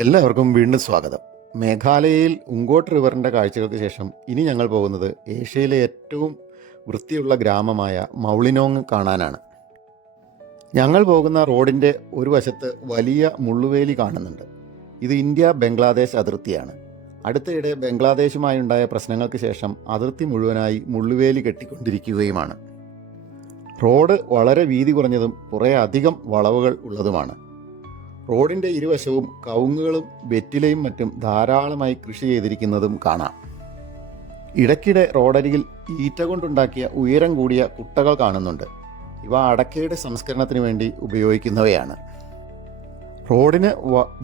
എല്ലാവർക്കും വീണ്ടും സ്വാഗതം. മേഘാലയയിൽ ഉങ്കോട്ട് റിവറിൻ്റെ കാഴ്ചകൾക്ക് ശേഷം ഇനി ഞങ്ങൾ പോകുന്നത് ഏഷ്യയിലെ ഏറ്റവും വൃത്തിയുള്ള ഗ്രാമമായ മൗളിനോങ് കാണാനാണ്. ഞങ്ങൾ പോകുന്ന റോഡിൻ്റെ ഒരു വശത്ത് വലിയ മുള്ളുവേലി കാണുന്നുണ്ട്. ഇത് ഇന്ത്യ ബംഗ്ലാദേശ് അതിർത്തിയാണ്. അടുത്തിടെ ബംഗ്ലാദേശുമായുണ്ടായ പ്രശ്നങ്ങൾക്ക് ശേഷം അതിർത്തി മുഴുവനായി മുള്ളുവേലി കെട്ടിക്കൊണ്ടിരിക്കുകയുമാണ്. റോഡ് വളരെ വീതി കുറഞ്ഞതും കുറേ അധികം വളവുകൾ ഉള്ളതുമാണ്. റോഡിൻ്റെ ഇരുവശവും കവുങ്ങുകളും വെറ്റിലയും മറ്റും ധാരാളമായി കൃഷി ചെയ്തിരിക്കുന്നതും കാണാം. ഇടയ്ക്കിടെ റോഡരികിൽ ഈറ്റ കൊണ്ടുണ്ടാക്കിയ ഉയരം കൂടിയ കുട്ടകൾ കാണുന്നുണ്ട്. ഇവ അടക്കയുടെ സംസ്കരണത്തിന് വേണ്ടി ഉപയോഗിക്കുന്നവയാണ്. റോഡിന്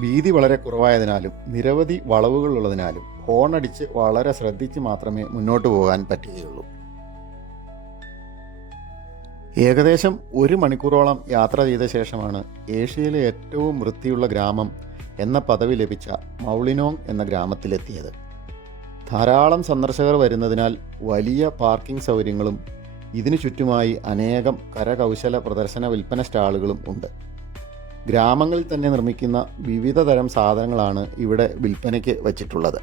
വീതി വളരെ കുറവായതിനാലും നിരവധി വളവുകളുള്ളതിനാലും ഹോണടിച്ച് വളരെ ശ്രദ്ധിച്ച് മാത്രമേ മുന്നോട്ട് പോകാൻ പറ്റുകയുള്ളൂ. ഏകദേശം 1 മണിക്കൂറോളം യാത്ര ചെയ്ത ശേഷമാണ് ഏഷ്യയിലെ ഏറ്റവും വൃത്തിയുള്ള ഗ്രാമം എന്ന പദവി ലഭിച്ച മൗളിനോങ് എന്ന ഗ്രാമത്തിലെത്തിയത്. ധാരാളം സന്ദർശകർ വരുന്നതിനാൽ വലിയ പാർക്കിംഗ് സൗകര്യങ്ങളും ഇതിനു ചുറ്റുമായി അനേകം കരകൗശല പ്രദർശന വിൽപ്പന സ്റ്റാളുകളും ഉണ്ട്. ഗ്രാമങ്ങളിൽ തന്നെ നിർമ്മിക്കുന്ന വിവിധ തരം സാധനങ്ങളാണ് ഇവിടെ വിൽപ്പനയ്ക്ക് വച്ചിട്ടുള്ളത്.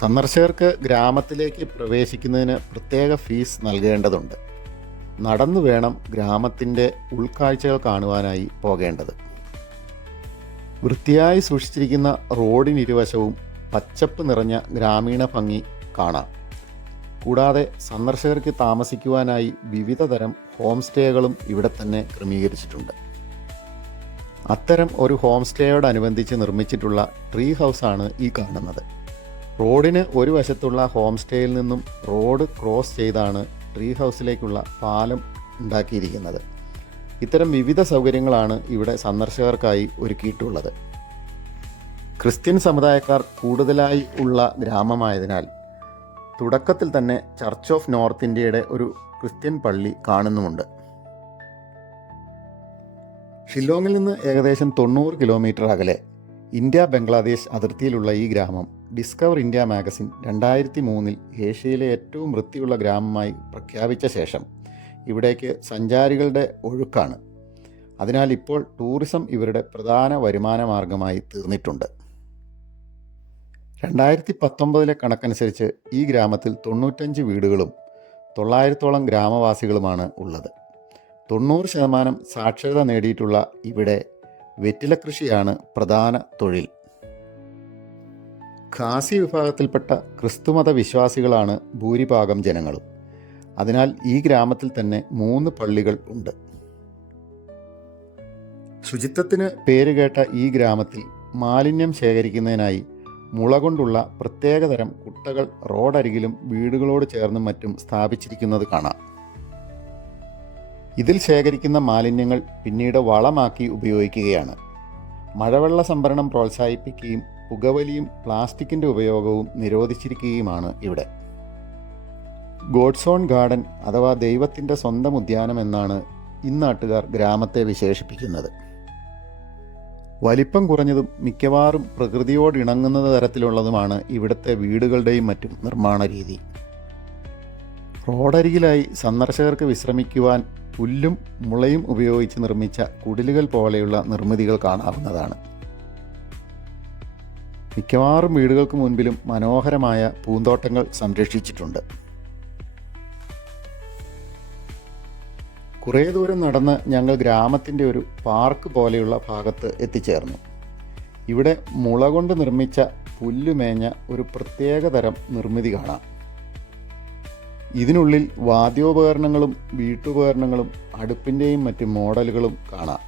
സന്ദർശകർക്ക് ഗ്രാമത്തിലേക്ക് പ്രവേശിക്കുന്നതിന് പ്രത്യേക ഫീസ് നൽകേണ്ടതുണ്ട്. നടന്നു വേണം ഗ്രാമത്തിൻ്റെ ഉൾക്കാഴ്ചകൾ കാണുവാനായി പോകേണ്ടത്. വൃത്തിയായി സൂക്ഷിച്ചിരിക്കുന്ന റോഡിനിരുവശവും പച്ചപ്പ് നിറഞ്ഞ ഗ്രാമീണ ഭംഗി കാണാം. കൂടാതെ സന്ദർശകർക്ക് താമസിക്കുവാനായി വിവിധ തരം ഹോം സ്റ്റേകളും ഇവിടെ തന്നെ ക്രമീകരിച്ചിട്ടുണ്ട്. അത്തരം ഒരു ഹോം സ്റ്റേയോടനുബന്ധിച്ച് നിർമ്മിച്ചിട്ടുള്ള ട്രീ ഹൗസാണ് ഈ കാണുന്നത്. റോഡിന് ഒരു വശത്തുള്ള ഹോം സ്റ്റേയിൽ നിന്നും റോഡ് ക്രോസ് ചെയ്താണ് ട്രീ ഹൗസിലേക്കുള്ള പാലം ഉണ്ടാക്കിയിരിക്കുന്നത്. ഇത്തരം വിവിധ സൗകര്യങ്ങളാണ് ഇവിടെ സന്ദർശകർക്കായി ഒരുക്കിയിട്ടുള്ളത്. ക്രിസ്ത്യൻ സമുദായക്കാർ കൂടുതലായി ഉള്ള ഗ്രാമമായതിനാൽ തുടക്കത്തിൽ തന്നെ ചർച്ച് ഓഫ് നോർത്ത് ഇന്ത്യയുടെ ഒരു ക്രിസ്ത്യൻ പള്ളി കാണുന്നുമുണ്ട്. ഷില്ലോങ്ങിൽ നിന്ന് ഏകദേശം 90 കിലോമീറ്റർ അകലെ ഇന്ത്യ ബംഗ്ലാദേശ് അതിർത്തിയിലുള്ള ഈ ഗ്രാമം ഡിസ്കവർ ഇന്ത്യ മാഗസിൻ 2003 ഏഷ്യയിലെ ഏറ്റവും വൃത്തിയുള്ള ഗ്രാമമായി പ്രഖ്യാപിച്ച ശേഷം ഇവിടേക്ക് സഞ്ചാരികളുടെ ഒഴുക്കാണ്. അതിനാൽ ഇപ്പോൾ ടൂറിസം ഇവരുടെ പ്രധാന വരുമാന മാർഗമായി തീർന്നിട്ടുണ്ട്. 2019 കണക്കനുസരിച്ച് ഈ ഗ്രാമത്തിൽ 95 വീടുകളും 900ഓളം ഗ്രാമവാസികളുമാണ് ഉള്ളത്. 90% സാക്ഷരത നേടിയിട്ടുള്ള ഇവിടെ വെറ്റില കൃഷിയാണ് പ്രധാന തൊഴിൽ. ഖാസി വിഭാഗത്തിൽപ്പെട്ട ക്രിസ്തുമത വിശ്വാസികളാണ് ഭൂരിഭാഗം ജനങ്ങളും. അതിനാൽ ഈ ഗ്രാമത്തിൽ തന്നെ 3 പള്ളികൾ ഉണ്ട്. ശുചിത്വത്തിന് പേരുകേട്ട ഈ ഗ്രാമത്തിൽ മാലിന്യം ശേഖരിക്കുന്നതിനായി മുള കൊണ്ടുള്ള പ്രത്യേകതരം കുട്ടകൾ റോഡരികിലും വീടുകളോട് ചേർന്നും മറ്റും സ്ഥാപിച്ചിരിക്കുന്നത് കാണാം. ഇതിൽ ശേഖരിക്കുന്ന മാലിന്യങ്ങൾ പിന്നീട് വളമാക്കി ഉപയോഗിക്കുകയാണ്. മഴവെള്ള സംഭരണം പ്രോത്സാഹിപ്പിക്കുകയും പുകവലിയും പ്ലാസ്റ്റിക്കിൻ്റെ ഉപയോഗവും നിരോധിച്ചിരിക്കുകയുമാണ് ഇവിടെ. ഗോഡ്സ് ഓൺ ഗാർഡൻ അഥവാ ദൈവത്തിൻ്റെ സ്വന്തം ഉദ്യാനം എന്നാണ് ഇന്നാട്ടുകാർ ഗ്രാമത്തെ വിശേഷിപ്പിക്കുന്നത്. വലിപ്പം കുറഞ്ഞതും മിക്കവാറും പ്രകൃതിയോടിണങ്ങുന്ന തരത്തിലുള്ളതുമാണ് ഇവിടുത്തെ വീടുകളുടെയും മറ്റും നിർമ്മാണ രീതി. റോഡരികിലായി സന്ദർശകർക്ക് വിശ്രമിക്കുവാൻ പുല്ലും മുളയും ഉപയോഗിച്ച് നിർമ്മിച്ച കുടിലുകൾ പോലെയുള്ള നിർമ്മിതികൾ കാണാവുന്നതാണ്. മിക്കവാറും വീടുകൾക്ക് മുൻപിലും മനോഹരമായ പൂന്തോട്ടങ്ങൾ സംരക്ഷിച്ചിട്ടുണ്ട്. കുറേ ദൂരം നടന്ന് ഞങ്ങൾ ഗ്രാമത്തിൻ്റെ ഒരു പാർക്ക് പോലെയുള്ള ഭാഗത്ത് എത്തിച്ചേർന്നു. ഇവിടെ മുള കൊണ്ട് നിർമ്മിച്ച പുല്ലുമേഞ്ഞ ഒരു പ്രത്യേക തരം നിർമ്മിതി കാണാം. ഇതിനുള്ളിൽ വാദ്യോപകരണങ്ങളും വീട്ടുപകരണങ്ങളും അടുപ്പിൻ്റെയും മറ്റ് മോഡലുകളും കാണാം.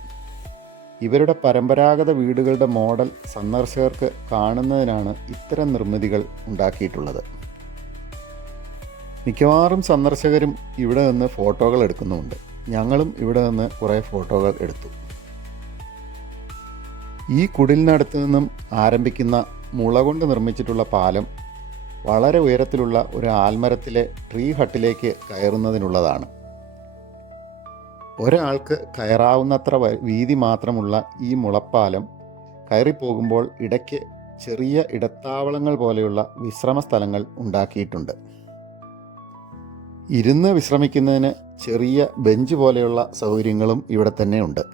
ഇവരുടെ പരമ്പരാഗത വീടുകളുടെ മോഡൽ സന്ദർശകർക്ക് കാണുന്നതിനാണ് ഇത്തരം നിർമ്മിതികൾ ഉണ്ടാക്കിയിട്ടുള്ളത്. മിക്കവാറും സന്ദർശകരും ഇവിടെ നിന്ന് ഫോട്ടോകൾ എടുക്കുന്നുമുണ്ട്. ഞങ്ങളും ഇവിടെ നിന്ന് കുറേ ഫോട്ടോകൾ എടുത്തു. ഈ കുടിലിനടുത്ത് നിന്നും ആരംഭിക്കുന്ന മുള കൊണ്ട് നിർമ്മിച്ചിട്ടുള്ള പാലം വളരെ ഉയരത്തിലുള്ള ഒരു ആൽമരത്തിലെ ട്രീ ഹട്ടിലേക്ക് കയറുന്നതിനുള്ളതാണ്. ഒരാൾക്ക് കയറാവുന്നത്ര വീതി മാത്രമുള്ള ഈ മുളപ്പാലം കയറിപ്പോകുമ്പോൾ ഇടയ്ക്ക് ചെറിയ ഇടത്താവളങ്ങൾ പോലെയുള്ള വിശ്രമ സ്ഥലങ്ങൾ ഉണ്ടാക്കിയിട്ടുണ്ട്. ഇരുന്ന് വിശ്രമിക്കുന്നതിന് ചെറിയ ബെഞ്ച് പോലെയുള്ള സൗകര്യങ്ങളും ഇവിടെ തന്നെ ഉണ്ട്.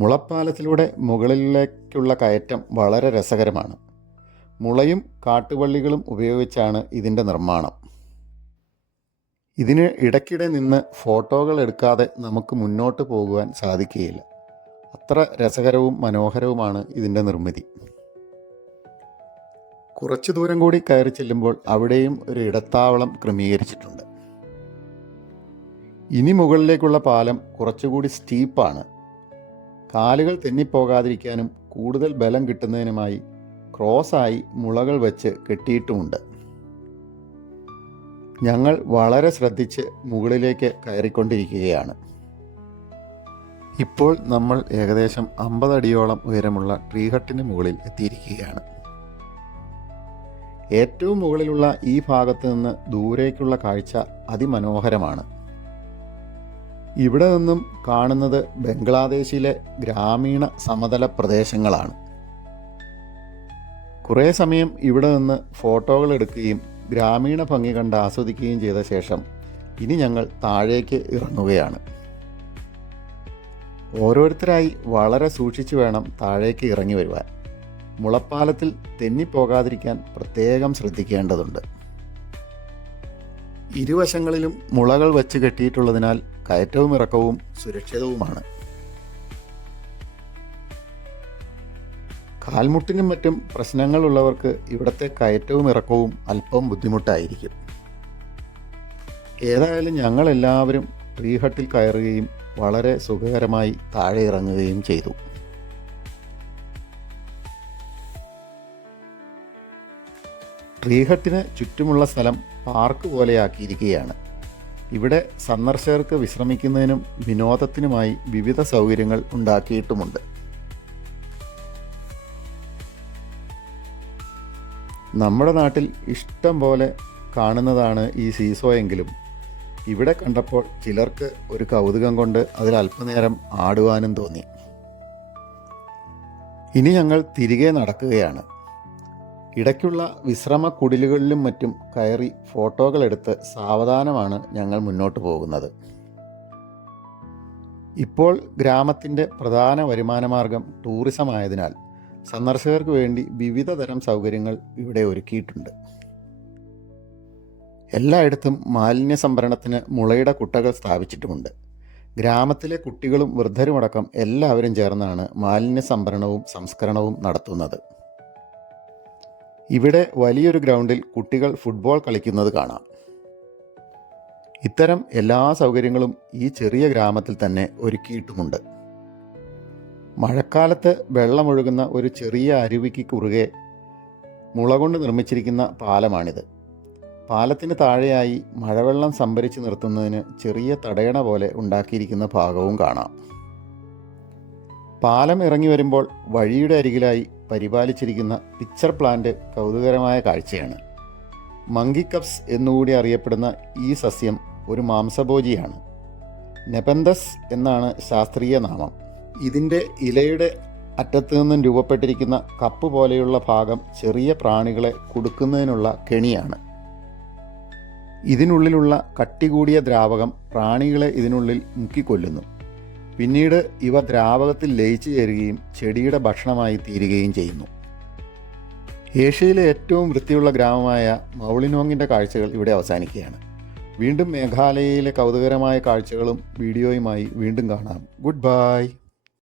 മുളപ്പാലത്തിലൂടെ മുകളിലേക്കുള്ള കയറ്റം വളരെ രസകരമാണ്. മുളയും കാട്ടുവള്ളികളും ഉപയോഗിച്ചാണ് ഇതിൻ്റെ നിർമ്മാണം. ഇതിന് ഇടയ്ക്കിടെ നിന്ന് ഫോട്ടോകൾ എടുക്കാതെ നമുക്ക് മുന്നോട്ട് പോകുവാൻ സാധിക്കുകയില്ല. അത്ര രസകരവും മനോഹരവുമാണ് ഇതിൻ്റെ നിർമ്മിതി. കുറച്ചു ദൂരം കൂടി കയറി ചെല്ലുമ്പോൾ അവിടെയും ഒരു ഇടത്താവളം ക്രമീകരിച്ചിട്ടുണ്ട്. ഇനി മുകളിലേക്കുള്ള പാലം കുറച്ചുകൂടി സ്റ്റീപ്പാണ്. കാലുകൾ തെന്നിപ്പോകാതിരിക്കാനും കൂടുതൽ ബലം കിട്ടുന്നതിനുമായി ക്രോസായി മുളകൾ വെച്ച് കെട്ടിയിട്ടുമുണ്ട്. ഞങ്ങൾ വളരെ ശ്രദ്ധിച്ച് മുകളിലേക്ക് കയറിക്കൊണ്ടിരിക്കുകയാണ്. ഇപ്പോൾ നമ്മൾ ഏകദേശം 50 അടിയോളം ഉയരമുള്ള ട്രീ ഹട്ടിന് മുകളിൽ എത്തിയിരിക്കുകയാണ്. ഏറ്റവും മുകളിലുള്ള ഈ ഭാഗത്ത് നിന്ന് ദൂരേക്കുള്ള കാഴ്ച അതിമനോഹരമാണ്. ഇവിടെ നിന്നും കാണുന്നത് ബംഗ്ലാദേശിലെ ഗ്രാമീണ സമതല പ്രദേശങ്ങളാണ്. കുറേ സമയം ഇവിടെ നിന്ന് ഫോട്ടോകൾ എടുക്കുകയും ഗ്രാമീണ ഭംഗി കണ്ട് ആസ്വദിക്കുകയും ചെയ്ത ശേഷം ഇനി ഞങ്ങൾ താഴേക്ക് ഇറങ്ങുകയാണ്. ഓരോരുത്തരായി വളരെ സൂക്ഷിച്ചു വേണം താഴേക്ക് ഇറങ്ങി വരുവാൻ. മുളപ്പാലത്തിൽ തെന്നിപ്പോകാതിരിക്കാൻ പ്രത്യേകം ശ്രദ്ധിക്കേണ്ടതുണ്ട്. ഇരുവശങ്ങളിലും മുളകൾ വെച്ച് കെട്ടിയിട്ടുള്ളതിനാൽ കയറ്റവും ഇറക്കവും സുരക്ഷിതവുമാണ്. കാൽമുട്ടിനും മറ്റും പ്രശ്നങ്ങളുള്ളവർക്ക് ഇവിടുത്തെ കയറ്റവും ഇറക്കവും അല്പം ബുദ്ധിമുട്ടായിരിക്കും. ഏതായാലും ഞങ്ങളെല്ലാവരും ട്രീ ഹട്ടിൽ കയറുകയും വളരെ സുഖകരമായി താഴെ ഇറങ്ങുകയും ചെയ്തു. ട്രീ ഹട്ടിന് ചുറ്റുമുള്ള സ്ഥലം പാർക്ക് പോലെയാക്കിയിരിക്കുകയാണ്. ഇവിടെ സന്ദർശകർക്ക് വിശ്രമിക്കുന്നതിനും വിനോദത്തിനുമായി വിവിധ സൗകര്യങ്ങൾ ഉണ്ടാക്കിയിട്ടുമുണ്ട്. നമ്മുടെ നാട്ടിൽ ഇഷ്ടം പോലെ കാണുന്നതാണ് ഈ സീസോ എങ്കിലും ഇവിടെ കണ്ടപ്പോൾ ചിലർക്ക് ഒരു കൗതുകം കൊണ്ട് അതിൽ അല്പനേരം ആടുവാനും തോന്നി. ഇനി ഞങ്ങൾ തിരികെ നടക്കുകയാണ്. ഇടയ്ക്കുള്ള വിശ്രമ കുടിലുകളിലും മറ്റും കയറി ഫോട്ടോകളെടുത്ത് സാവധാനമാണ് ഞങ്ങൾ മുന്നോട്ട് പോകുന്നത്. ഇപ്പോൾ ഗ്രാമത്തിൻ്റെ പ്രധാന വരുമാനമാർഗം ടൂറിസം ആയതിനാൽ സന്ദർശകർക്ക് വേണ്ടി വിവിധ തരം സൗകര്യങ്ങൾ ഇവിടെ ഒരുക്കിയിട്ടുണ്ട്. എല്ലായിടത്തും മാലിന്യ സംഭരണത്തിന് മുളയുടെ കുട്ടകൾ സ്ഥാപിച്ചിട്ടുമുണ്ട്. ഗ്രാമത്തിലെ കുട്ടികളും വൃദ്ധരുമടക്കം എല്ലാവരും ചേർന്നാണ് മാലിന്യ സംഭരണവും സംസ്കരണവും നടത്തുന്നത്. ഇവിടെ വലിയൊരു ഗ്രൗണ്ടിൽ കുട്ടികൾ ഫുട്ബോൾ കളിക്കുന്നത് കാണാം. ഇത്തരം എല്ലാ സൗകര്യങ്ങളും ഈ ചെറിയ ഗ്രാമത്തിൽ തന്നെ ഒരുക്കിയിട്ടുമുണ്ട്. മഴക്കാലത്ത് വെള്ളമൊഴുകുന്ന ഒരു ചെറിയ അരുവിക്ക് കുറുകെ മുള കൊണ്ട് നിർമ്മിച്ചിരിക്കുന്ന പാലമാണിത്. പാലത്തിന് താഴെയായി മഴവെള്ളം സംഭരിച്ച് നിർത്തുന്നതിന് ചെറിയ തടയണ പോലെ ഉണ്ടാക്കിയിരിക്കുന്ന ഭാഗവും കാണാം. പാലം ഇറങ്ങി വരുമ്പോൾ വഴിയുടെ അരികിലായി പരിപാലിച്ചിരിക്കുന്ന പിക്ചർ പ്ലാന്റ് കൗതുകരമായ കാഴ്ചയാണ്. മങ്കി കപ്സ് എന്നുകൂടി അറിയപ്പെടുന്ന ഈ സസ്യം ഒരു മാംസഭോജിയാണ്. നെപന്തസ് എന്നാണ് ശാസ്ത്രീയ നാമം. ഇതിൻ്റെ ഇലയുടെ അറ്റത്തു നിന്നും രൂപപ്പെട്ടിരിക്കുന്ന കപ്പ് പോലെയുള്ള ഭാഗം ചെറിയ പ്രാണികളെ കുടുക്കുന്നതിനുള്ള കെണിയാണ്. ഇതിനുള്ളിലുള്ള കട്ടി കൂടിയ ദ്രാവകം പ്രാണികളെ ഇതിനുള്ളിൽ മുക്കിക്കൊല്ലുന്നു. പിന്നീട് ഇവ ദ്രാവകത്തിൽ ലയിച്ചു ചേരുകയും ചെടിയുടെ ഭക്ഷണമായി തീരുകയും ചെയ്യുന്നു. ഏഷ്യയിലെ ഏറ്റവും വൃത്തിയുള്ള ഗ്രാമമായ മൗളിനോങ്ങിൻ്റെ കാഴ്ചകൾ ഇവിടെ അവസാനിക്കുകയാണ്. വീണ്ടും മേഘാലയയിലെ കൗതുകരമായ കാഴ്ചകളും വീഡിയോയുമായി വീണ്ടും കാണാം. Good bye.